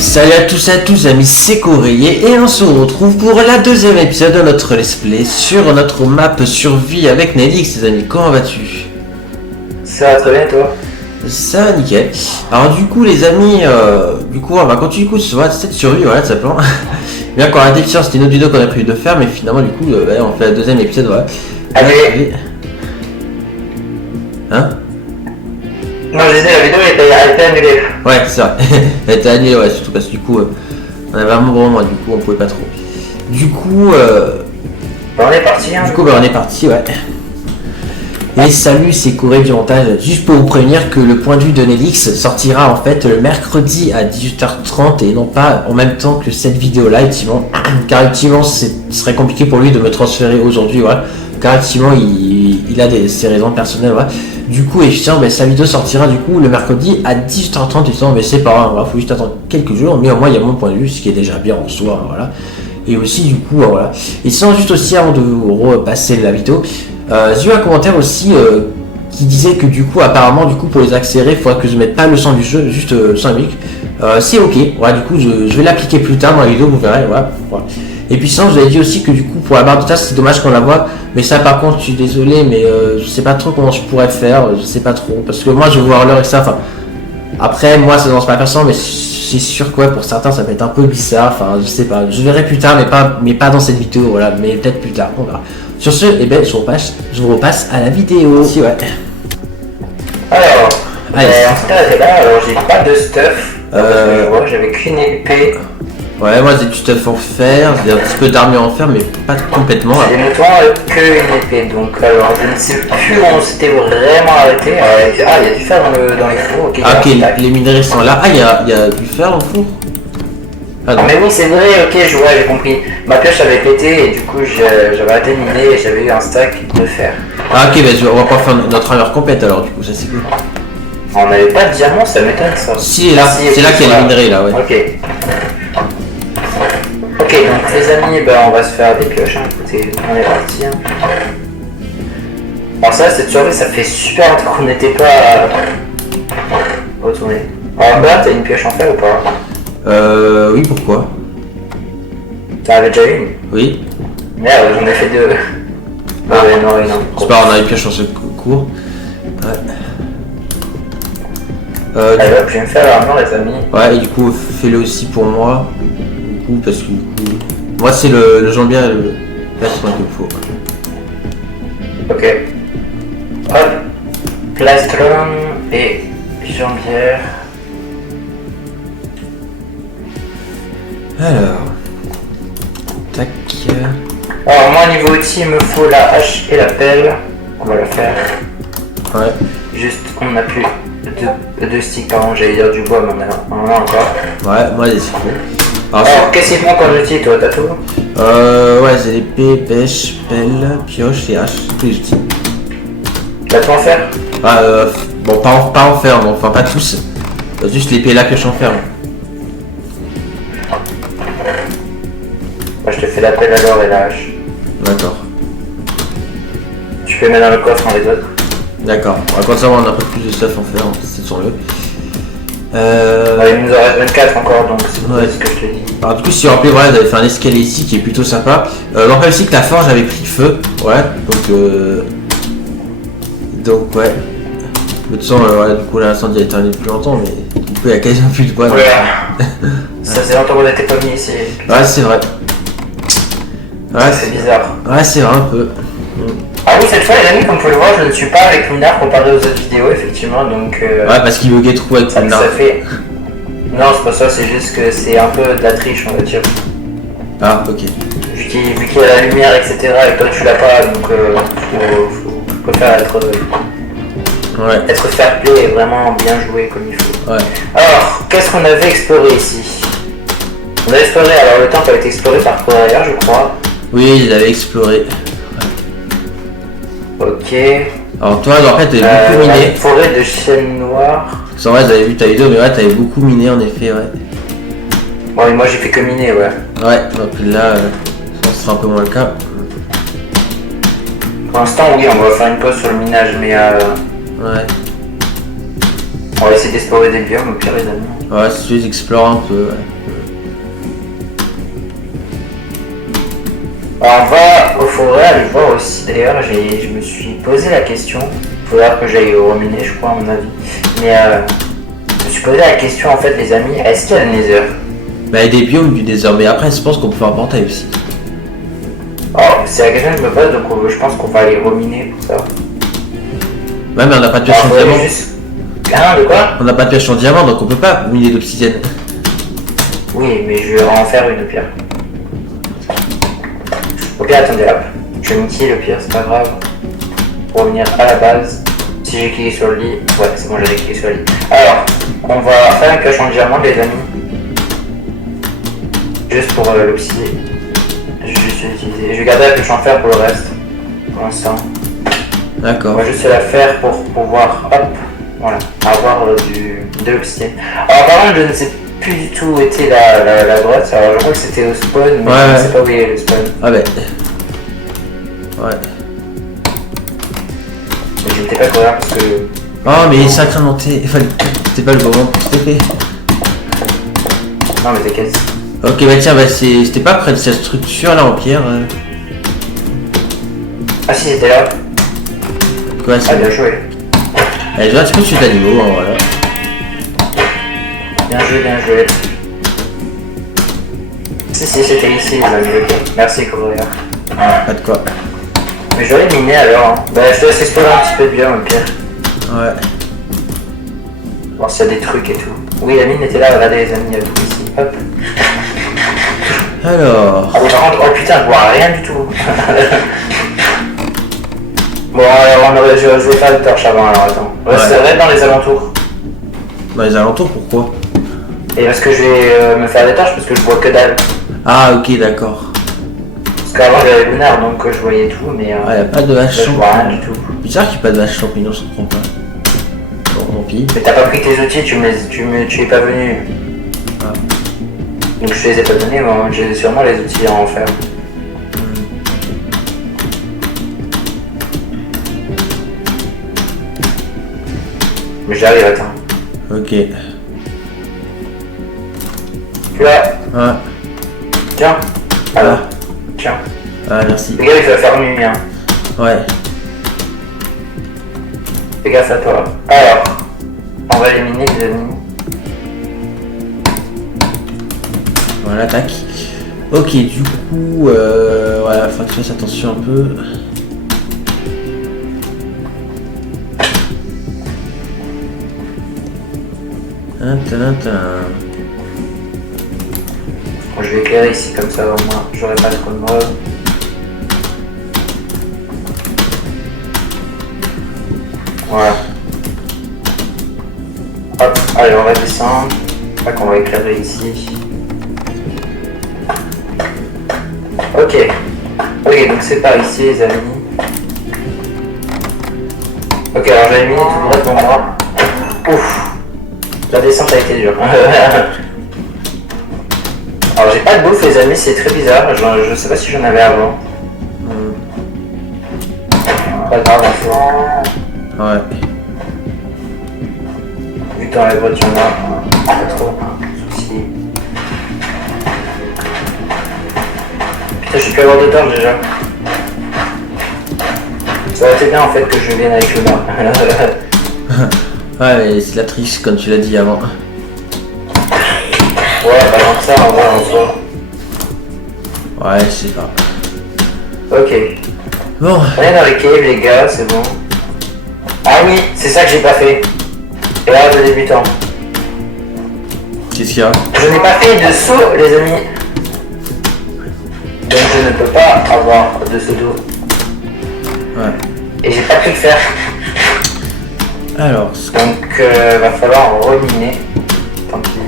Salut à tous amis, c'est Coréier et on se retrouve pour la deuxième épisode de notre let's play sur notre map survie avec Nelix les amis. Comment vas-tu? Ça va très bien toi? Ça va nickel. Alors du coup les amis, on va continuer sur cette survie, voilà tout simplement. Bien qu'on a arrêté c'était une autre vidéo qu'on a prévu de faire, mais finalement du coup on fait la deuxième épisode, voilà. Allez. Hein? Non, je disais, la vidéo elle était annulée. Ouais, c'est ça. Elle était annulée, ouais, surtout parce que du coup, on avait un moment, du coup, on pouvait pas trop. Du coup, on est parti, hein. Du coup, on est parti, ouais. Et salut, c'est Corée du montage. Juste pour vous prévenir que le point de vue de Nelix sortira en fait le mercredi à 18h30 et non pas en même temps que cette vidéo-là, effectivement. Car effectivement, ce serait compliqué pour lui de me transférer aujourd'hui, voilà. Car effectivement, il a ses raisons personnelles, voilà. Du coup, effectivement, sa vidéo sortira du coup le mercredi à 18h30, effectivement, mais c'est pas grave, il faut juste attendre quelques jours, mais au moins il y a mon point de vue, ce qui est déjà bien en soi, voilà. Et aussi, du coup, voilà. Et sans juste aussi, avant de repasser la vidéo, j'ai eu un commentaire aussi qui disait que du coup, apparemment, du coup, pour les accélérer, il faudrait que je mette pas le son du jeu, juste le son musique. C'est ok, voilà, du coup, je vais l'appliquer plus tard dans la vidéo, vous verrez, voilà. Et puis sinon, je vous avais dit aussi que du coup, pour la barre de tasse, c'est dommage qu'on la voit. Mais ça, par contre, je suis désolé, mais je sais pas trop comment je pourrais faire. Je sais pas trop. Parce que moi, je vais voir l'heure et ça. Enfin, après, moi, ça lance pas personne, mais c'est sûr que ouais, pour certains, ça peut être un peu bizarre. Enfin, je sais pas. Je verrai plus tard, mais pas dans cette vidéo. Voilà, mais peut-être plus tard. On verra. Sur ce, eh ben, je vous repasse à la vidéo. Si, ouais. Alors, allez. En tout cas, là, alors j'ai pas de stuff. Ouais, j'avais qu'une épée. Ouais, moi j'ai du stuff en fer, j'ai un petit peu d'armure en fer, mais pas complètement. J'ai notamment qu'une épée, donc alors je ne sais plus où on s'était vraiment arrêté. Il y a du fer dans les fours. Okay, ah, ok, les minerais sont là. Ah, il y a du fer dans le four. Ah, mais oui, c'est vrai, ok, j'ai compris. Ma pioche avait pété et du coup j'avais arrêté de miner et j'avais eu un stack de fer. Ah, ok, on va pas faire notre armure complète alors, du coup, ça c'est cool. On n'avait pas de diamant, ça m'étonne ça. Si, là, c'est là qu'il y a les minerais là, ouais. Ok. Ok, donc les amis, on va se faire des pioches, hein. Écoutez, on est parti. Hein. Alors ça, cette survie, ça fait super longtemps qu'on n'était pas retourné. Alors là, t'as une pioche en fer ou pas? Oui, pourquoi? T'en avais déjà une? Oui. Merde, j'en ai fait deux. Ah, non. C'est pas grave, on a une pioche en ce cours. Ouais. Allez hop, je vais me faire l'armure les amis. Ouais, et du coup, fais-le aussi pour moi. Du coup, parce que du coup... Moi, c'est le jambier et le plastron qu'il faut. Ok. Hop. Plastron et jambière. Alors... Tac... Alors moi, niveau outil, il me faut la hache et la pelle. On va la faire. Ouais. Juste, on n'a plus de sticks, pardon, j'allais dire du bois, mais on en a encore. Ouais, moi, c'est cool. Alors, qu'est-ce qu'il prend comme outil, toi, t'as tout? Ouais, j'ai l'épée, pêche, pelle, pioche et hache, tous les outils. T'as tout en fer? Bon, pas en fer, bon, enfin pas tous. Juste l'épée et la pioche en fer. Moi, je te fais la pelle alors et la hache. D'accord. Tu peux mettre dans le coffre, les autres. D'accord. Comme ça, on a un peu plus de stuff en fer, c'est sur le. Ouais, il nous en reste 24 encore, donc c'est ouais. ce que je te dis. Alors du coup, si vous vous rappelez, voilà, j'avais fait un escalier ici qui est plutôt sympa. Je me rappelle aussi que la forge avait pris feu, ouais, donc ouais. De toute façon, ouais, du coup l'incendie a éterné plus longtemps, mais du coup il y a quasiment plus de bois. Ouais. Ça faisait longtemps qu'on n'était pas mis ici. Ouais, c'est vrai. Ouais, c'est bizarre. Ouais, c'est vrai un peu. Ah oui, cette fois les amis, comme vous pouvez le voir, je ne suis pas avec Lunar comparé aux autres vidéos, effectivement, donc... Ouais, parce qu'il buguait trop avec ça Lunar. fait... Non, c'est pas ça, c'est juste que c'est un peu de la triche, on va dire. Ah, ok. Vu qu'il y a la lumière, etc., et que toi tu l'as pas, donc faut préfère être fair play et vraiment bien joué comme il faut. Ouais. Alors, qu'est-ce qu'on avait exploré ici? On a exploré, alors le temple a été exploré par Coréa, je crois. Oui, je l'avais exploré. Ok. Alors toi, en fait, t'avais beaucoup miné. Une forêt de chênes noirs. C'est vrai, j'avais vu ta vidéo, mais ouais, t'avais beaucoup miné en effet, ouais. Bon, et moi j'ai fait que miner, ouais. Ouais, donc là, ça sera un peu moins le cas. Pour l'instant, oui, on va faire une pause sur le minage, mais Ouais. On va essayer d'explorer des biomes au pire les amis. Ouais, si tu les explores un peu, ouais. Alors on va au forêt aller voir aussi. D'ailleurs, je me suis posé la question. Il faudra que j'aille au Rominé, je crois, à mon avis. Mais je me suis posé la question en fait, les amis, est-ce qu'il y a le Nether? Bah, il y a des biomes du désert, mais après, je pense qu'on peut faire un portail aussi. Oh, c'est la question que je me pose, donc je pense qu'on va aller Rominer pour ça. Ouais, mais on n'a pas de pioche en diamant. Hein, de quoi? On n'a pas de pioche en diamant, donc on peut pas miner d'obsidienne. Oui, mais je vais en faire une pierre. Ok, attendez, hop. Je vais niquer le pire, c'est pas grave. Pour revenir à la base, si j'ai cliqué sur le lit, ouais, c'est bon, j'avais cliqué sur le lit. Alors, on va faire une pioche en diamant, les amis. Juste pour l'obsidienne. Je vais garder la pioche en fer pour le reste, pour l'instant. D'accord. On va juste la faire pour pouvoir, hop, voilà, avoir de l'obsidienne. Alors par contre, je ne sais plus du tout où était la grotte. Alors je crois que c'était au spawn, mais je ne sais pas où est le spawn. Ah ouais. Ouais. Mais je n'étais pas couvert parce que... Oh, mais il est sacramenté. Enfin, c'était pas le moment pour se taper. Non mais t'inquiète. Ok, bah tiens, bah c'était pas près de cette structure là en pierre. Ah si, c'était là. Quoi, c'est bien joué. Allez, je vais un petit peu sur l'animaux, hein, voilà. Bien joué, bien joué. Si, c'était ici, les amis, ok. Merci, couvrir. Pas de quoi. Mais je vais aller miner alors. Hein. Bah, je te laisse explorer un petit peu de bien, au pire. Ouais. Voir s'il y a des trucs et tout. Oui, la mine était là, regardez les amis, il y a tout ici. Hop. Alors. Ah oui, par contre, oh putain, je vois rien du tout. Bon, alors je vais faire des torches avant, alors attends. Reste dans les alentours. Dans les alentours, pourquoi? Et parce que je vais me faire des torches, parce que je vois que dalle. Ah, ok, d'accord. Parce qu'avant j'avais lunaire, donc je voyais tout, mais... Ah, y'a pas de vache champignon. Je vois rien du tout. Bizarre qu'il n'y ait pas de vache champignon, je comprends pas. Bon, tant pis. Mais t'as pas pris tes outils, tu es pas venu. Ah. Donc je te les ai pas donnés, mais j'ai sûrement les outils à en faire. Mais j'arrive, attends. Ok. Tu vois? Ouais. Tiens. Alors. Ah. Tiens. Ah, merci. Fais gaffe, il va faire nuit, hein. Ouais. Fais gaffe à toi. Alors. On va éliminer les ennemis. Voilà, tac. Ok, du coup, voilà, faut que je fasse attention un peu. Bon, je vais éclairer ici comme ça, au moins j'aurai pas trop de mode. Voilà. Hop, allez, on va descendre. Pas qu'on va éclairer ici. Ok. Ok, donc c'est par ici, les amis. Ok, alors j'ai éliminé tout droit devant moi. Ouf. La descente a été dure. Alors j'ai pas de bouffe, les amis, c'est très bizarre. Je sais pas si j'en avais avant. Pas grave, Ouais. Vu que dans la grotte, il y en a pas trop. Souci. Putain, j'ai pu avoir de torches déjà. Ça aurait été bien en fait que je vienne avec le mât. Ouais, mais c'est la triche, comme tu l'as dit avant. Ouais, pas tant que ça, en vrai, en soi. Ouais, je sais pas. Ok. Bon. On est dans les caves, les gars, c'est bon. Ah oui, c'est ça que j'ai pas fait. Et là, de débutant. Qu'est-ce qu'il y a? Je n'ai pas fait de saut, les amis. Donc je ne peux pas avoir de saut d'eau. Ouais. Et j'ai pas pu le faire. Alors, Donc va falloir reminer. Tant pis.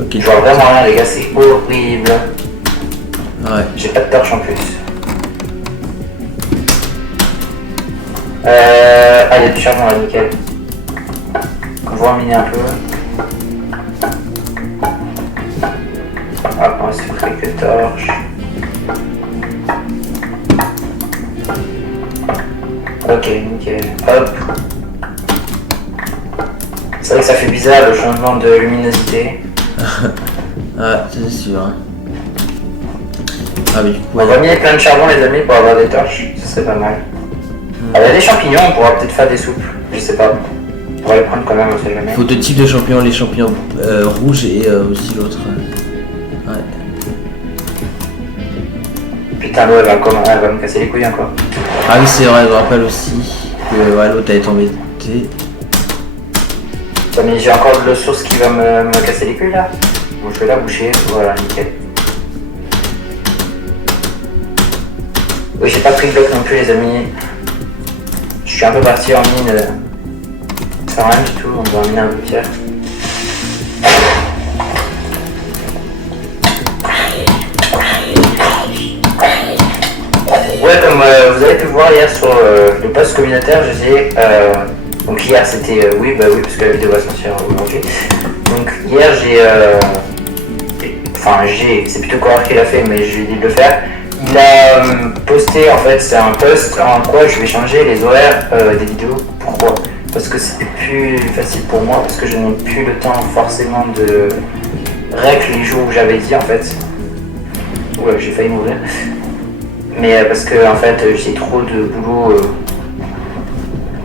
ok. Je vois vraiment rien, les gars, c'est horrible. Ouais. J'ai pas de torche en plus. Ah, il y a du charbon là, nickel. On va reminer un peu. Hop, on va se faire quelques torches. Ok, nickel. Hop. Ça C'est vrai que ça fait bizarre le changement de luminosité. Ah, c'est sûr. Hein. Ah, mais du coup, On va mettre plein de charbon, les amis, pour avoir des torches. Ce serait pas mal. Ah, il y a des champignons, on pourra peut-être faire des soupes. Je sais pas. On va les prendre quand même, on sait jamais. il faut deux types de champignons, les champignons rouges et aussi l'autre. Ouais. Putain, l'eau, elle va me casser les couilles encore. Ah oui, c'est vrai, je me rappelle aussi que ouais, l'autre a été embêté. Putain, mais j'ai encore de l'eau source qui va me casser les couilles là. Bon, je vais la boucher, voilà, nickel. Oui, j'ai pas pris de bloc non plus, les amis. Je suis un peu parti en mine. Ça sert à rien du tout, on va miner un peu de pierre. Ouais, comme vous avez pu voir hier sur le post communautaire, j'ai donc hier c'était oui parce que la vidéo va sortir aujourd'hui. Donc hier c'est plutôt Cora qui l'a fait, mais je lui ai dit de le faire. Il a posté, en fait, c'est un post en quoi je vais changer les horaires des vidéos. Pourquoi? Parce que c'était plus facile pour moi, parce que je n'ai plus le temps forcément de règler les jours où j'avais dit en fait. Ouais, j'ai failli mourir. Mais parce que en fait j'ai trop de boulot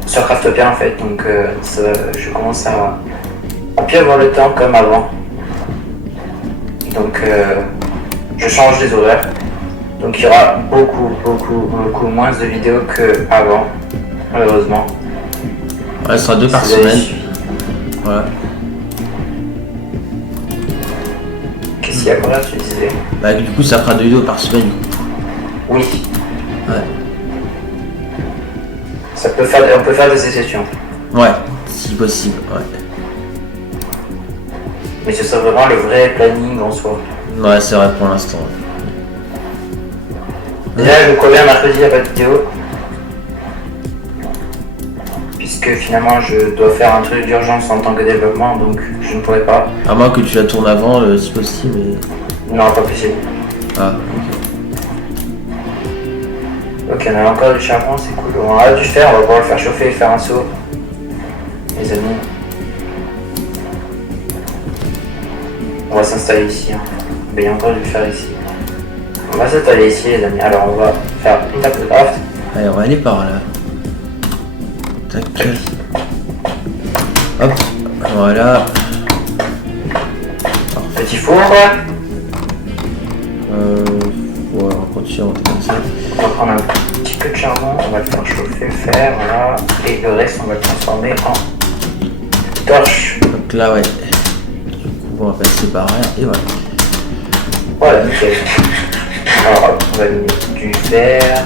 sur Craftopia en fait, donc je commence à plus avoir le temps comme avant. Donc je change les horaires. Donc il y aura beaucoup moins de vidéos qu'avant, malheureusement. Ouais, ce sera 2 par semaine. Voilà. Qu'est-ce qu'il y a quoi là, tu disais? Bah du coup ça fera 2 vidéos par semaine. Oui. Ouais. On peut faire des exceptions. Ouais, si possible, ouais. Mais ce sera vraiment le vrai planning en soi. Ouais, c'est vrai pour l'instant. Déjà, je me préviens, mercredi, il n'y a pas de vidéo. Puisque finalement, je dois faire un truc d'urgence en tant que développement, donc je ne pourrai pas. À moins que tu la tournes avant, si possible. Mais... Non, pas possible. Ah, ok, on a encore du charbon, c'est cool. On a dû faire, on va pouvoir le faire chauffer et faire un saut. Les amis. On va s'installer ici. Hein. Mais il y a encore dû le faire ici. On va s'installer ici, les amis. Alors, on va faire une table de craft. allez, on va aller par là. Tac. Hop, voilà. Petit four. Ouais, on continue, on va comme ça. On va prendre un petit peu de charbon, on va le faire chauffer, le fer, voilà. Et le reste, on va le transformer en torche. Donc là, ouais. Du coup, on va passer par là, et voilà. Voilà, nickel. Alors, hop, on va mettre du fer.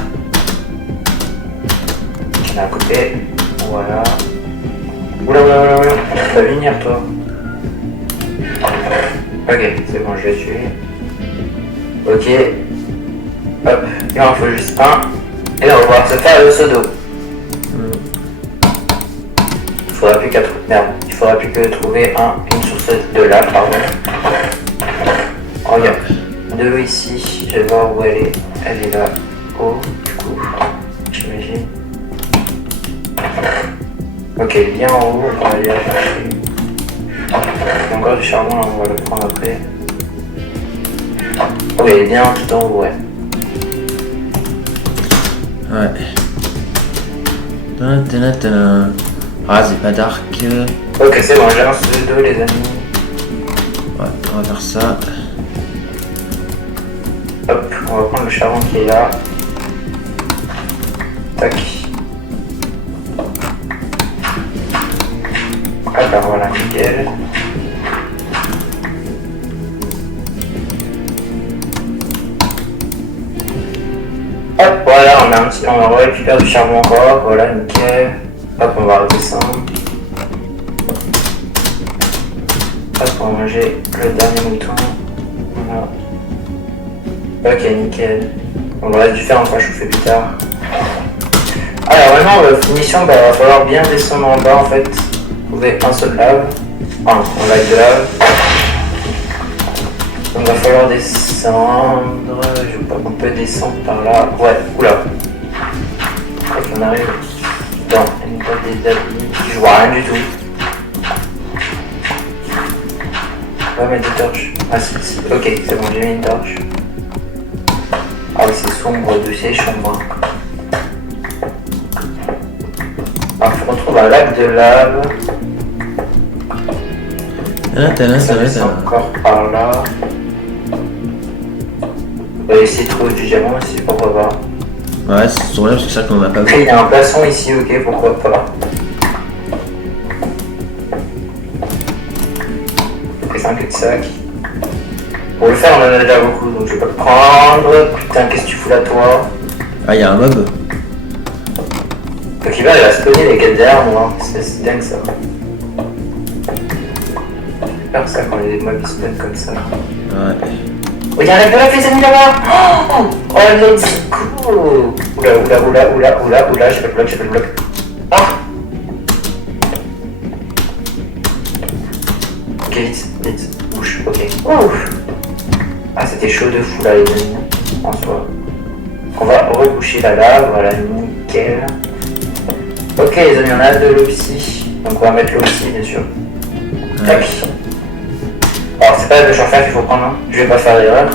On a à côté. Voilà. Oula. Tu vas venir, toi. Ok, c'est bon, je l'ai tué. Ok. Hop, il en faut juste un. Et là, on va pouvoir se faire le seau d'eau. Il faudra plus qu'à trouver. Merde, il faudra plus que trouver une source de lave, pardon. Regarde. De l'eau ici, je vais voir où elle est. Elle est là-haut, du coup, j'imagine. Ok, elle est bien en haut, on va aller la chercher. Il y a encore du charbon, là, on va le prendre après. Oh, elle est bien tout en haut, ouais. Ouais. Ah, c'est pas dark. Ok, c'est bon, j'ai lancé le 2, les amis. Ouais, on va faire ça. Hop, on va prendre le charbon qui est là. Tac. Ah bah voilà, nickel. Hop, voilà, on récupère du charbon encore, voilà, nickel. Hop, on va redescendre. Hop, on va manger le dernier mouton. Voilà. Ok, nickel. On va du faire, on va chauffer plus tard. Alors maintenant, finition, il va falloir bien descendre en bas en fait. Trouver un seul lave. Un lac de lave. Donc il va falloir descendre. Je crois qu'on peut descendre par là. Ouais, oula. Quand on arrive dans une table des habits, je vois rien du tout. On va mettre des torches. Ah si, si. Ok, c'est bon, j'ai mis une torche. Ah oui, c'est sombre de ces chambres. Ah, faut qu'on trouve un lac de lave. Ah, t'as là, Ça ça va, descend ça va. encore par là. On va essayer de trouver du diamant aussi, pourquoi pas. Ouais, c'est trop bien parce que c'est ça qu'on en a pas Ok, vu. il y a un poisson ici, ok, pourquoi pas. Ok, c'est un cul-de-sac. Pour le faire, on en a déjà beaucoup, donc je vais pas le prendre. Putain, qu'est-ce que tu fous là, toi? Ah, y'a un mob. Donc il va spawner les quêtes derrière moi, c'est dingue ça. J'ai peur ça quand les mobs ils spawnent comme ça. Ouais. Oh, y'a un lac de lave, les amis là-bas! Oh, let's go! Oula, j'ai pas de bloc. Ah! Ok, vite, bouge, ok. Ouf! Ah, c'était chaud de fou là, les amis, en soi. On va reboucher la lave, voilà, nickel. Ok, les amis, on a de l'opsie. Donc on va mettre l'opsie, bien sûr. Tac. Alors, c'est pas le surfer qu'il faut prendre, hein. Je vais pas faire d'erreur.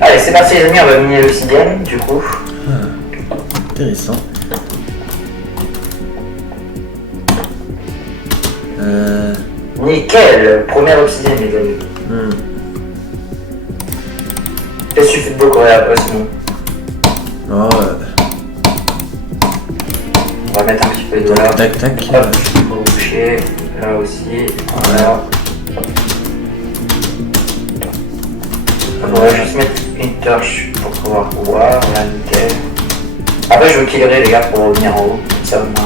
Allez, c'est parti, les amis, on va miner l'obsidienne, du coup. Intéressant. Nickel! Première obsidienne, les amis. Qu'est-ce que tu fais de beau, Coréa, sinon? Oh, On va mettre un petit peu de là. tac, tac. Hop, on va boucher. Là aussi. Voilà. On va juste mettre une torche pour pouvoir voir. Voilà, nickel. Après, je me killerai, les gars, pour revenir en haut. Comme ça, on a...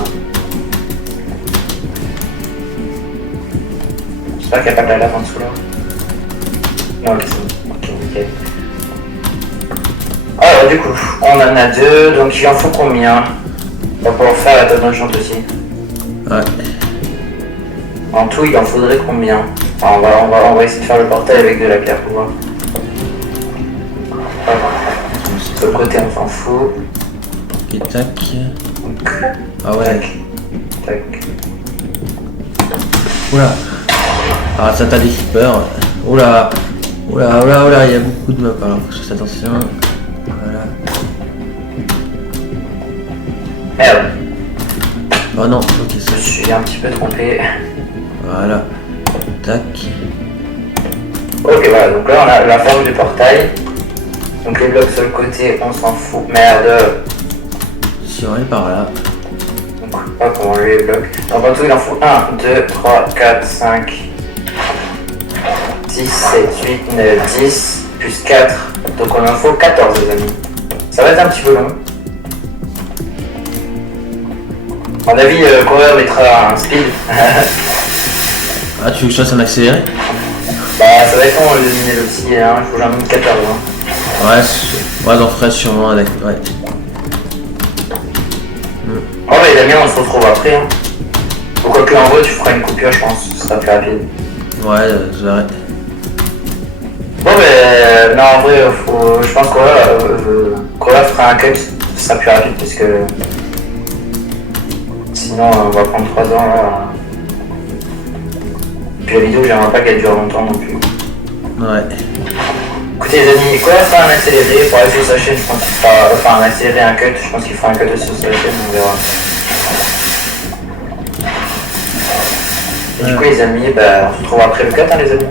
J'espère qu'il n'y a pas de la lave en dessous là. Non, ok, c'est bon. Ok, nickel. Alors, du coup, on en a deux, donc il en faut combien? On va pouvoir faire la table d'enchant aussi. Ouais. En tout, il en faudrait combien? Enfin, on va essayer de faire le portail avec de la pierre pour voir. De l'autre côté, on s'en fout. Ok, tac. Donc, Ah ouais. tac. Oula. Ah, ça t'a des creepers. Oula. Il y a beaucoup de mobs. Alors, faut que je fasse attention. Voilà. Merde, Oh non, ok, ça. je suis un petit peu trompé. Voilà. Tac. Ok, voilà, donc là, on a la forme du portail. Donc les blocs sur le côté, on s'en fout. Merde. Si on est par là. Donc, hop, on va enlever les blocs. Donc en tout, il en faut 1, 2, 3, 4, 5, 6, 7, 8, 9, 10, plus 4. Donc on en faut 14, les amis. Ça va être un petit peu long. À mon avis, Coréa mettra un speed. Ah, tu veux que je fasse un accéléré? Bah, ça va être long de miner aussi, hein. Il faut que j'en mine 14. Hein. Ouais, ouais, j'en ferai sûrement avec. Ouais. Oh, mais les amis, on se retrouve après. Hein. Ou quoi que, en vrai, tu feras une coupure, je pense. Ce sera plus rapide. Ouais, j'arrête. Bon, mais non, en vrai, je pense qu'on fera un cut. Ce sera plus rapide parce que. Sinon, on va prendre 3 ans là. Puis la vidéo, j'aimerais pas qu'elle dure longtemps non plus. Ouais. Écoutez les amis, quoi faire un accéléré pour aller sur sa chaîne, je pense qu'il fera, enfin un accéléré, un cut, je pense qu'il fera un cut aussi sur sa chaîne, on verra. Et du coup les amis, bah, on se retrouve après le cut hein les amis.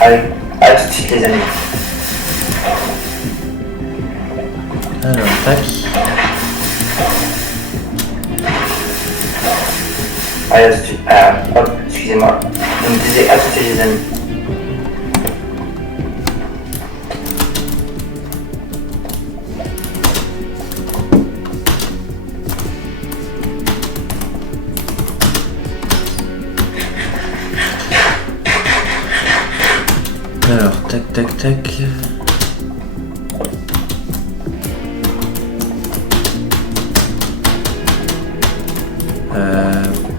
Allez, à tout de suite les amis. Alors, tac. Allez, à tout de suite. Hop, excusez-moi. Je me disais à tout de suite les amis. Alors, tac, tac, tac.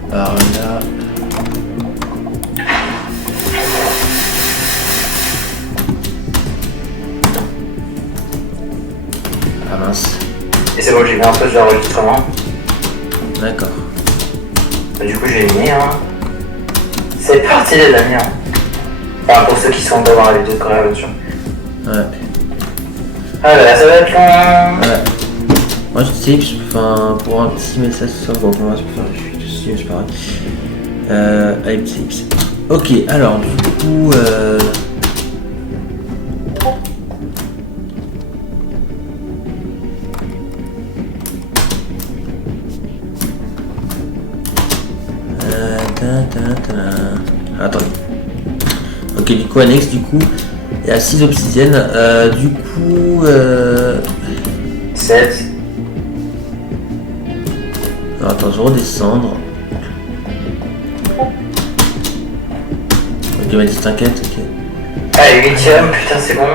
Par là. Ah mince. Et c'est bon, j'ai mis un peu d'enregistrement. D'accord. Bah, du coup j'ai mis hein. C'est parti les amis. Hein. Enfin, pour ceux qui sont encore dans la vidéo de Corée, bien sûr. Ouais. Ah là, ça va être long. Ouais. Moi je sais, enfin, pour un petit message sur bon, moi je peux faire je suis dessus, c'est pareil. Allez, petit. Ok, alors du coup. Attendez. Ok, du coup, annexe, du coup, il y a 6 obsidiennes. Du coup. 7. Alors, attends, je vais redescendre. Ok, m'a dit t'inquiète, ok. Allez, 8ème, putain, c'est bon.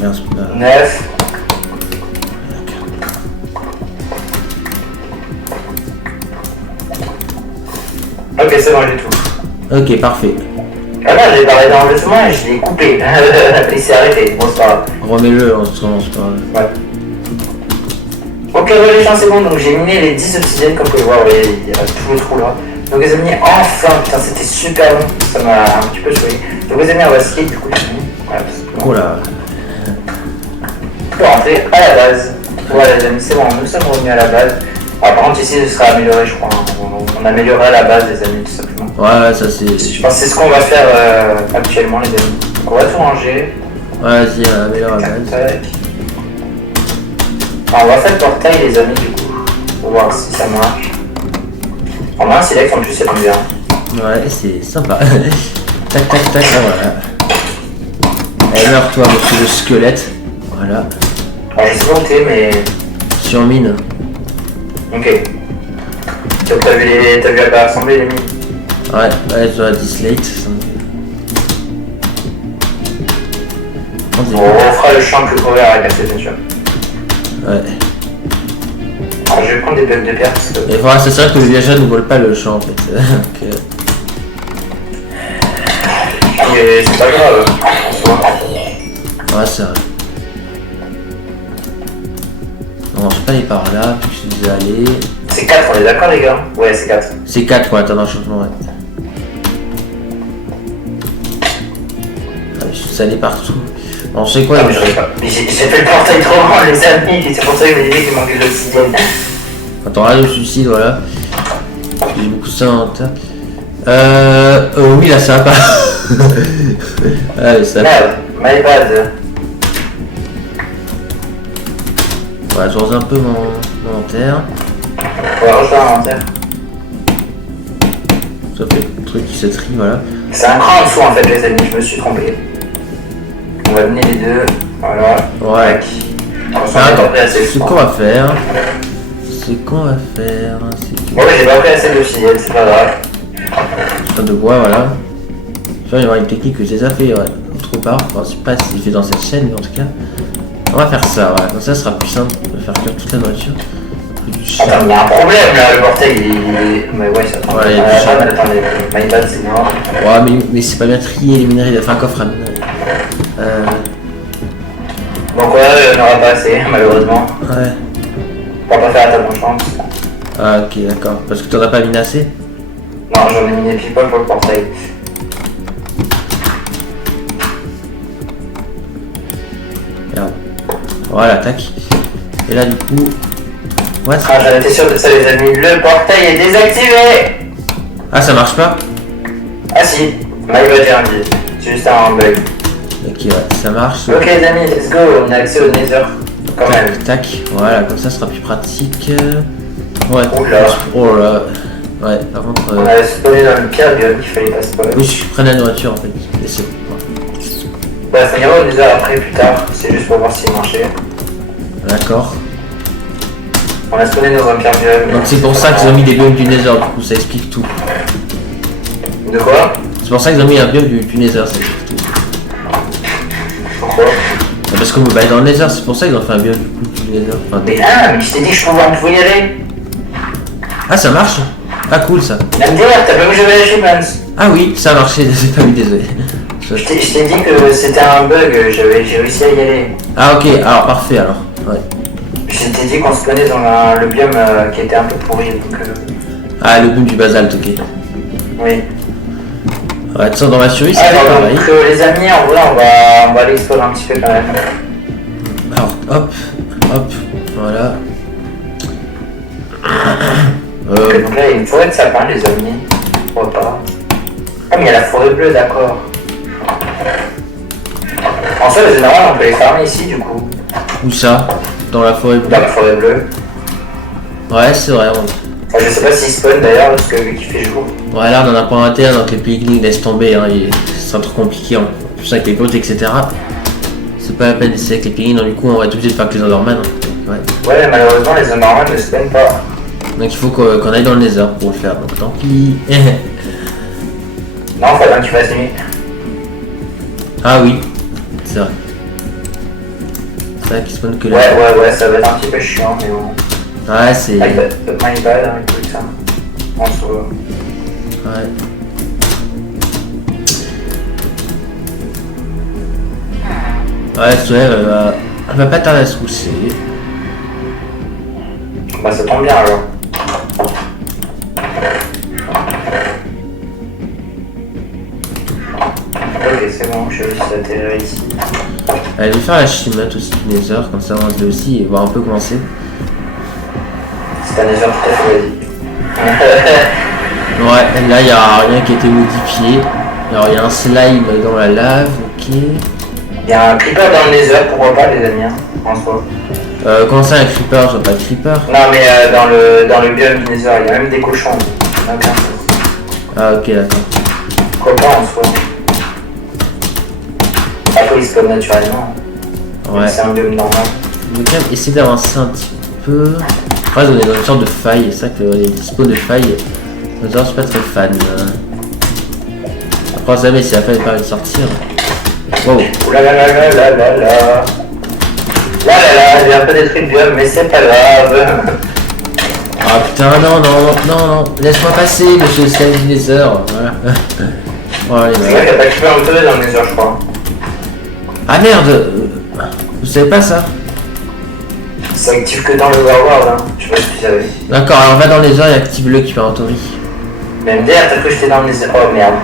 Merde, 9. Ok, c'est bon, j'ai tout. ok, parfait. Ah non, j'ai parlé d'enlèvement et je l'ai coupé. Il s'est arrêté, bon, c'est pas grave. Remets-le en ce moment, c'est pas grave. Ouais. Ok, les gens, c'est bon, donc j'ai miné les 10 obsidiennes, comme vous pouvez voir, il y a tout le trou là. Donc les amis, enfin, putain, c'était super long, ça m'a un petit peu choqué. Donc les amis, on va skip, du coup, j'ai mis. Voilà, Oh là. On peut rentrer à la base. Voilà les amis, c'est bon, nous sommes revenus à la base. Alors, par contre, ici, ce sera amélioré, je crois. Hein. On améliorera la base, les amis, tout simplement. Ouais, ça c'est. Je pense que c'est ce qu'on va faire actuellement, les amis. Donc, on va tout ranger. Ouais, vas-y, améliore la base. Alors, on va faire le portail, les amis, du coup. Pour voir si ça marche. En main, c'est là qu'en plus, ça tombe bien. Ouais, c'est sympa. Tac, tac, tac, là, voilà. Allez, meurs-toi, monsieur le squelette. Voilà. Alors, je sais pas où t'es, mais. Sur mine. Ok. Donc, t'as vu à quoi ressembler les mines? Ouais, je dois dislate. On fera le champ plus couvert à casser, bien sûr. Ouais. Alors, je vais prendre des blocs de pierre parce que. Et voilà, c'est ça que le viageur ne vole pas le champ en fait. Donc, mais c'est pas grave, en soi. ouais, c'est vrai. Non, je vais pas aller par là, puis je suis déjà allé. C'est 4, on est d'accord les gars? Ouais, c'est 4. C'est 4, ouais, attends, non, changement, ouais. Je suis allé partout. Bon, je sais quoi, Ah, mais j'ai fait le portail trop grand, les amis, c'est pour ça que je me disais qu'il manquait de l'obsidienne. Attends, là, le suicide, voilà. J'ai beaucoup ça en tête. Oui, là, ça va pas. Allez, ça va. Merde, my bad. Ouais, je range un peu mon inventaire. On va refaire l'inventaire. Ça fait le truc qui se trie, voilà. C'est un cran en dessous en fait, les amis, je me suis trompé. On va mener les deux. Voilà. Ouais. Attends, ce qu'on va faire. C'est que... Bon, ouais, j'ai pas pris assez d'obsidienne, c'est pas grave. Pas de bois, voilà. Tu vois, il y aura une technique que j'ai déjà fait, ouais, autre part. Enfin, je sais pas si je fait dans cette chaîne, mais en tout cas. On va faire ça, voilà. Comme ça, ce sera plus simple de faire cuire toute la nourriture. Attends, il y a un problème là, le portail il est. Mais ouais, ça prend. Ouais, il y a du charbon. Attendez, my bad, c'est mort. Ouais, mais c'est pas bien trié les minerais, il a fait un coffre à minerais. Donc, ouais, on n'aura pas assez, malheureusement. Ouais. On va pas faire la table en chance. Ah, ok, d'accord. Parce que t'en as pas miné assez? Non, j'en ai miné pile poil pour le portail. Merde. Voilà, tac. Et là, du coup. Ouais, Ah, j'en étais sûr de ça, les amis. Le portail est désactivé! ah, ça marche pas? Ah, si. My bad, j'ai un bide. C'est juste un bug. Ok, ouais, ça marche. Ok, les amis, let's go. On a accès au Nether. Quand même. Tac, voilà, comme ça, ce sera plus pratique. Ouais. Oula. Oh là. Ouais, par contre. On a spawné dans le pire biome, il fallait pas spawner. Oui, je prends la nourriture en fait. Et c'est bon. Bref, on ira au Nether après, plus tard. C'est juste pour voir s'il marchait. D'accord. On a spawné dans un pire biome. Donc c'est pour ça qu'ils ont mis des biomes du Nether, du coup, ça explique tout. De quoi? C'est pour ça qu'ils ont mis un biome du Nether, ça explique tout. Pourquoi? Parce que bah, dans le Nether, c'est pour ça qu'ils ont fait un biome du coup du Nether. Enfin, Mais mais je t'ai dit que je pouvais y aller. ah, ça marche? Ah, cool ça. La MDR, t'as pas vu que j'avais les shipments? Ah oui, ça a marché, j'ai pas vu, désolé. Je t'ai dit que c'était un bug, j'ai réussi à y aller. Ah, ok, alors parfait alors. Ouais. Je s'était dit qu'on se connaît dans le biome qui était un peu pourri. Donc, Ah, le boom du basalte, ok. oui. Ouais, tu sens dans ma survie, c'est Alors, pareil. donc, les amis, en vrai, on va aller explorer un petit peu quand même. Alors, hop, hop, voilà. Ok, donc là, il y a une forêt de sapin, les amis. Pourquoi pas. Ah, mais il y a la forêt bleue, d'accord. En fait, les général, on peut les farmer ici, du coup. Où ça? Dans la forêt bleue. Dans la forêt bleue. Ouais, c'est vrai. Enfin, je sais pas s'ils spawn d'ailleurs, parce que vu qu'il fait jour. Ouais, là, on en a pas un interne, donc les pique-niques laissent tomber. Hein, c'est trop compliqué. En plus, avec les côtes, etc. C'est pas la peine d'essayer avec les pique-niques, donc du coup, on va être obligé de faire que les Enderman. Hein. Ouais, mais malheureusement, les Enderman ne spawnent pas. Donc il faut qu'on aille dans le Nether pour le faire, donc tant pis. Non, faut bien que tu fasses nuit. Ah oui, c'est vrai. C'est vrai qu'il spawn que là. Ouais, ça va être un petit peu chiant, mais bon. Ouais, c'est... My bad, hein, écoute ça. On se voit. Ouais. Ouais, Swear, elle va pas tarder à se rousser. Bah ça tombe bien alors. Ok, c'est bon, je suis réussi à atterrir ici. Elle va faire la chimate aussi du Nether, comme ça on se aussi et voir un peu comment c'est. C'est un Nether tout à fait vas-y. Ouais, là il n'y a rien qui a été modifié. Alors il y a un slime dans la lave, ok. Il y a un creeper dans le Nether, pourquoi pas les amis, hein, en soi. Comment ça un creeper? Je vois pas de creeper. Non mais dans le biome du Nether, il y a même des cochons. Ah ok, d'accord. Pourquoi pas en soi. Après ils spawnent naturellement. Ouais. C'est un biome normal. Je vais quand même essayer d'avancer un petit peu. Ouais, on est dans une sorte de faille, c'est vrai que les dispos de faille, je suis pas très fan. Après on savait si la faille permet de sortir. Wow. Oula là là là là là là. Là là là, j'ai un peu détruit le biome, mais c'est pas grave. Ah putain, non, laisse-moi passer, monsieur Nether. Voilà. Voilà, C'est vrai qu'il n'y a pas de creeper un peu dans le Nether, je crois. Ah merde, vous savez pas ça? Ça active que dans le Overworld, hein. Je sais pas si tu savais. D'accord, alors va dans les heures et active-le qui part en théorie. Mais MDR, t'as cru que j'étais dans le Nether. Oh merde.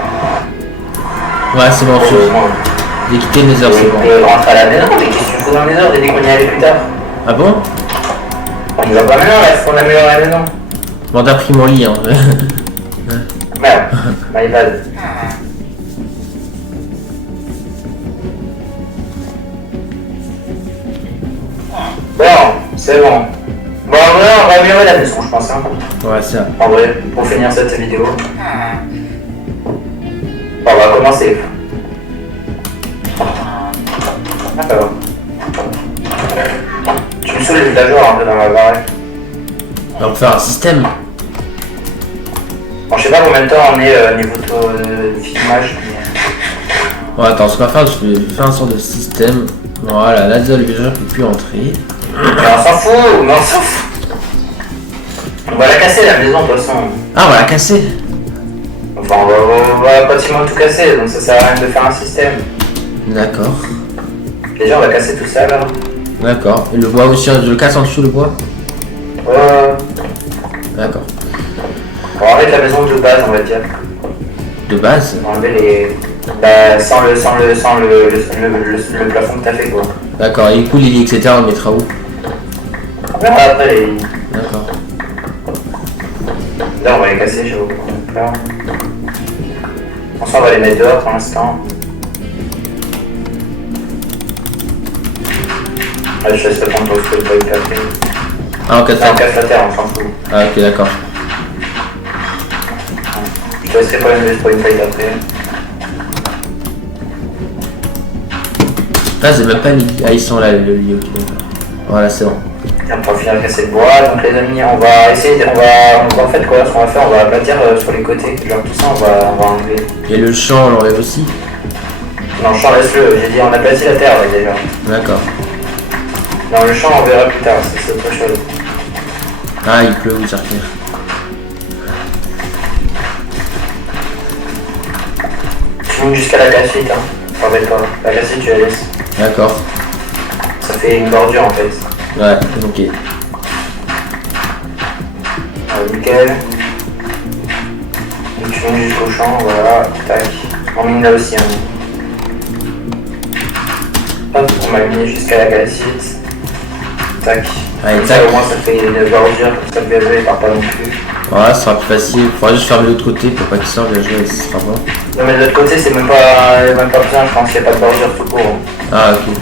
Ouais, c'est bon, Heureusement. j'ai quitté le Nether, c'est bon. Je rentre à la maison, mais qu'est-ce que tu fous dans le Nether? T'as dit qu'on y allait plus tard. Ah bon? On y va pas maintenant, là, faut qu'on améliore la maison. Bon, t'as pris mon lit, hein. Merde, my bad. Bon, c'est bon. Bon, en vrai, on va améliorer la maison, je pense. Hein. Ouais, c'est ça. En vrai, pour finir cette vidéo. Bon, on va commencer. D'accord. Tu me saoules les villageois un peu dans la baraque. On va faire un système. Bon, je sais pas combien de temps on est niveau de filmage. Bon, attends, ce qu'on va faire, je vais faire un sort de système. Voilà, là, déjà, le villageois peut plus entrer. Mais on s'en fout, mais on s'en fout. On va la casser la maison de toute façon. Ah, on va la casser. Enfin, on va pratiquement tout casser, donc ça sert à rien de faire un système. D'accord. Déjà, on va casser tout ça là. D'accord. Et le bois aussi, je le casse en dessous le bois? D'accord. On va enlever la maison de base, on va dire. De base? On va enlever les. Bah, sans le plafond que t'as fait quoi. D'accord, et les coups, les lits, etc., on le mettra où? On verra après les. D'accord. Là, on va les casser, je vois. Là. Ensuite, on va les mettre dehors pour l'instant. Ah, je laisse répondre au spot point après. Ah, on casse On casse la terre, on s'en fout. Ah, ok, d'accord. Je te laisserai pas le spot point après. Là, j'ai même pas mis. Ah, ils sont là, le lit, ok. Voilà, c'est bon. Et on va finir de casser le bois, donc les amis, on va essayer, en fait quoi, ce qu'on va faire, on va aplatir sur les côtés, genre tout ça on va enlever. Et le champ, on l'enlève aussi? Non, le champ laisse-le, j'ai dit on aplatit la terre là, déjà. D'accord. Non, le champ on verra plus tard, c'est autre chose. Ah, il pleut, oui, ça retire. Tu montes jusqu'à la cassette, hein, t'embête pas, la cassette tu la laisses. D'accord. Ça fait une bordure en fait. Ouais, ok. nickel. Donc tu montes jusqu'au champ, voilà, tac. On mine là aussi. Hein. Hop, on m'a miné jusqu'à la calcite. Tac. Allez, Comme tac. ça, au moins ça fait une bordure, comme ça le viager il part pas non plus. Ouais, ça sera plus facile. Faudra juste fermer l'autre côté pour pas qu'il sorte bien joué, ce sera bon. Non mais de l'autre côté c'est même pas besoin, je pense qu'il n'y a pas de bordure tout court. Ah, ok.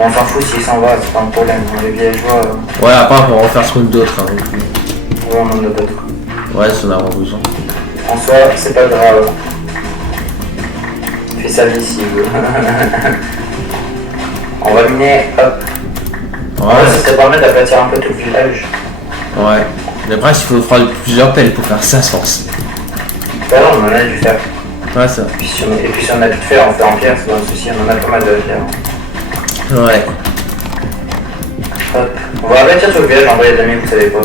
On s'en fout s'il s'en va, c'est pas un problème. Les villageois, Ouais, à part pour refaire ce monde d'autres. Hein, on en a d'autres. ouais, si on a vraiment besoin. En soi, c'est pas grave. Fais sa vie s'il veut. On va miner, hop. Ouais, Ça serait pas mal d'aplatir un peu tout le village. ouais. Mais après, il faut faire plusieurs pelles pour faire ça, je pense. Bah non, on en a dû faire. Ouais, ça. Et puis si on a tout fait, on fait en pierre, c'est pas un souci, on en a pas mal de pierre. Ouais. Hop. On va aplatir tout le village en vrai les amis, vous savez pas.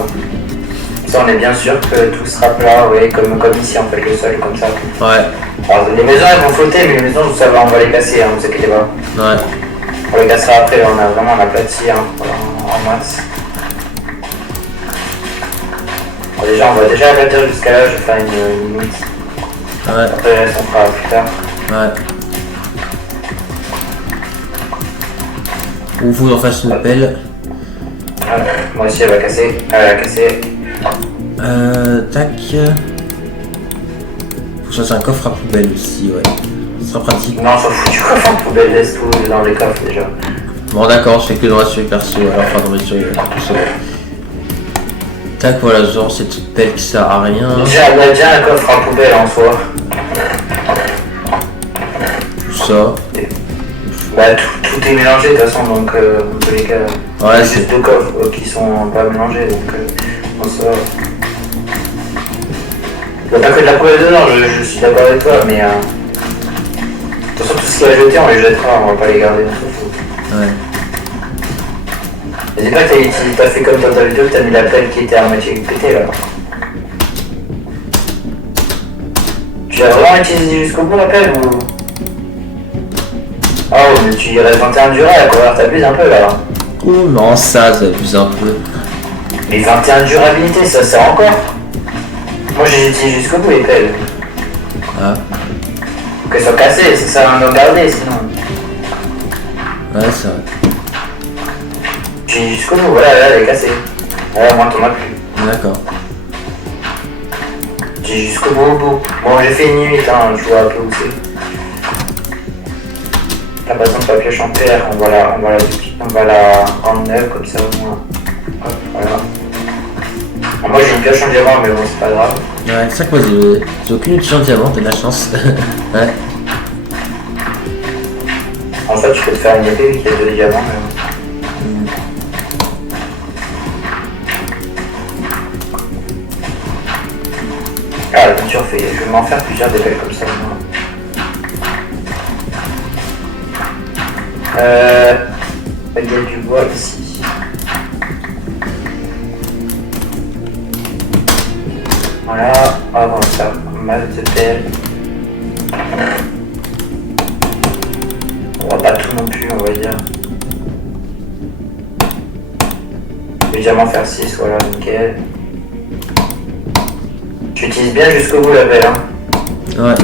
Ça on est bien sûr que tout sera plat, ouais, comme ici en fait, le sol comme ça. Ouais. Alors les maisons elles vont flotter, mais les maisons ça va, on va les casser, hein, vous inquiétez pas. Ouais. On les cassera après, on a vraiment aplati hein, en masse. Bon, déjà on va déjà aplatir jusqu'à là, je vais faire une limite. Ouais. Après le reste on fera plus tard. Ouais. Ou vous en fasse une pelle. Ah, moi aussi elle va casser, elle va casser. Tac. Faut que je fasse un coffre à poubelle aussi, ouais. Ce sera pratique. Non, on s'en fout du coffre en poubelle, laisse tout dans les coffres déjà. Bon, d'accord, je fais que dans la suite perso, alors enfin dans mes sur tout ça. Tac, voilà, genre cette pelle qui sert à rien. Déjà, il y a déjà un coffre en poubelle en soi. Tout ça. Bah, tout est mélangé de toute façon, donc dans tous les cas. Ouais, il y a c'est. juste deux coffres qui sont pas mélangés, donc en soi. Il n'y a pas que de la poubelle dedans, je suis d'accord avec toi, mais. De toute façon, tout ce qu'il y a à jeter, on les jettera, on va pas les garder, on s'en fout. Ouais. Mais dis pas que t'as fait comme dans ta vidéo, t'as mis la pelle qui était à moitié pétée là. Tu l'as vraiment utilisé jusqu'au bout la pelle ou. Oh, mais tu y restes 21 durée à courir, t'abuses un peu là. Oh non, ça abuse un peu. Mais 21 durabilité, ça sert encore. Moi j'ai utilisé jusqu'au bout les pelles. Ah. Faut qu'elles soient cassées, ça sert à rien de garder sinon. Ouais, c'est vrai. J'ai jusqu'au bout, voilà, là elle est cassée. Ouais, moi t'en as plus. D'accord. J'ai jusqu'au bout au bout. Bon, j'ai fait une limite, hein, je vois un peu où c'est. La base de papier champère, on va la rendre neuve comme ça au moins. Hop, voilà. Alors, moi j'ai une pioche en diamant, mais bon, c'est pas grave. Ouais, c'est ça que moi j'ai aucune outil en diamant, t'as de la chance. Ouais. En fait, tu peux te faire une épée vu qu'il y a 2 diamants. Mais... Ah, la peinture fait. Je vais m'en faire plusieurs d'épées comme ça. Moi. Il y a du bois ici. Voilà, on va faire mal de pelle. On va pas tout non plus, on va dire. Je vais déjà m'en faire 6, voilà, nickel. J'utilise bien jusqu'au bout la pelle, hein. Ouais.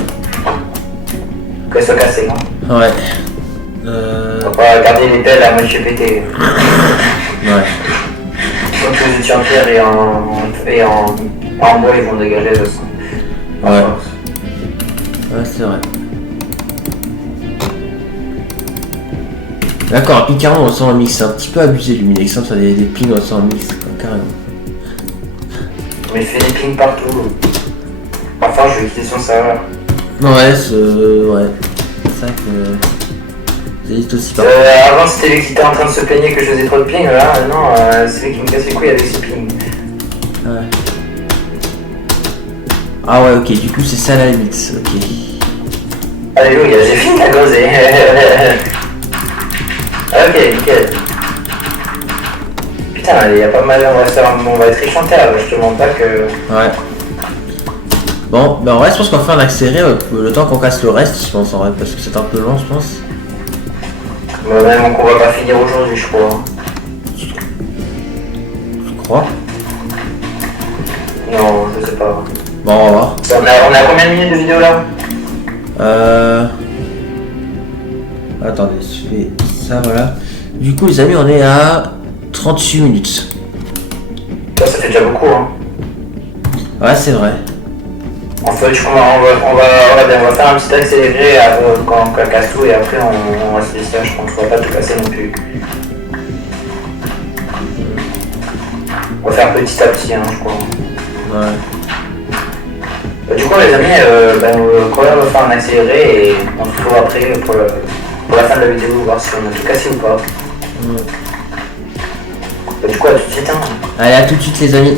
Qu'elle soit cassée, hein. Ouais. On va garder les pelles à moitié pétées. Ouais. Donc les outils en pierre et en bois ils vont dégager de toute façon. Ouais. Ouais, c'est vrai. D'accord, Picaron ressent un mix, c'est un petit peu abusé Luminex, ça des pings ressent un mix, quoi, carrément. Mais il fait des pings partout. Enfin je vais quitter son serveur. Ouais, ouais. C'est ça que. C'est juste aussi pas. Avant c'était lui qui était en train de se plaigner que je faisais trop de ping, là non, c'est lui qui me casse les couilles avec ses pings. Ouais. Ah ouais, ok, du coup c'est ça la limite, ok. Alléluia, j'ai fini la groser. Ok, nickel. Putain, il y a pas mal, on va être riche en terre, je te mens pas que... Ouais. Bon, ben en vrai je pense qu'on va faire un accéléré le temps qu'on casse le reste, je pense en vrai, parce que c'est un peu long je pense. Même qu'on va pas finir aujourd'hui, je crois. Je crois. Non, je sais pas. Bon, on va voir. On a combien de minutes de vidéo là? Attendez, je fais ça, voilà. Du coup, les amis, on est à 38 minutes. Ça fait déjà beaucoup, hein. Ouais, c'est vrai. En fait, on va faire un petit accéléré quand on casse tout et après on va se laisser, je pense qu'on va pas tout casser non plus. On va faire petit à petit, hein, je crois. Ouais. Du coup, les amis, quand on va faire un accéléré et on se retrouve après pour la fin de la vidéo, voir si on a tout cassé ou pas. Du coup, à tout de suite. Hein. Allez, à tout de suite, les amis.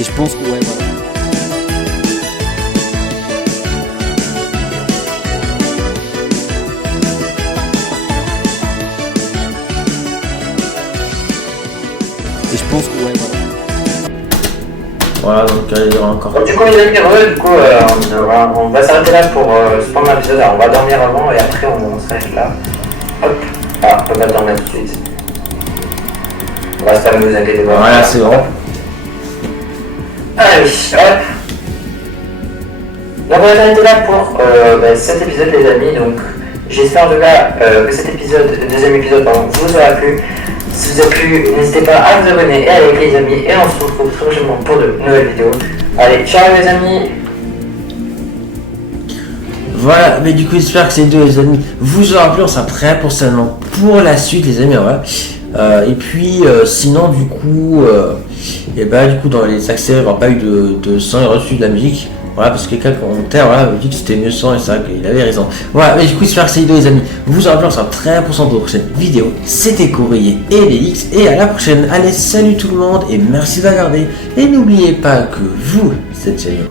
Et je pense que ouais, voilà. Et je pense que ouais, voilà. Voilà, donc il y aura encore. Bon, du coup, les amis, on va s'arrêter là pour ce premier épisode. Alors, on va dormir avant et après on s'arrête là. Hop. Ah, on va pas dormir tout de suite. On va se faire, ne vous inquiétez pas. Voilà, c'est bon. Allez, hop. Donc on va s'arrêter là pour cet épisode, les amis. Donc j'espère en tout cas que cet épisode, le deuxième épisode, vous aura plu. Si vous a plu, n'hésitez pas à vous abonner et à liker, les amis. Et on se retrouve prochainement pour de nouvelles vidéos. Allez, ciao les amis. Voilà, mais du coup, j'espère que ces deux, les amis, vous aura plu. On sera prêt pour seulement pour la suite, les amis. Voilà. Et puis, sinon, du coup, dans les accès, il n'y aura pas eu de son et reçu de la musique. Voilà, parce que quelqu'un commentaire, voilà, me dit que c'était mieux sans et c'est vrai qu'il avait raison. Voilà, mais du coup, j'espère que ces vidéos, les amis, vous aura plu. On sera très pour la prochaine vidéo. C'était Courrier et Lélix. Et à la prochaine. Allez, salut tout le monde et merci de regarder. Et n'oubliez pas que vous, êtes géniaux.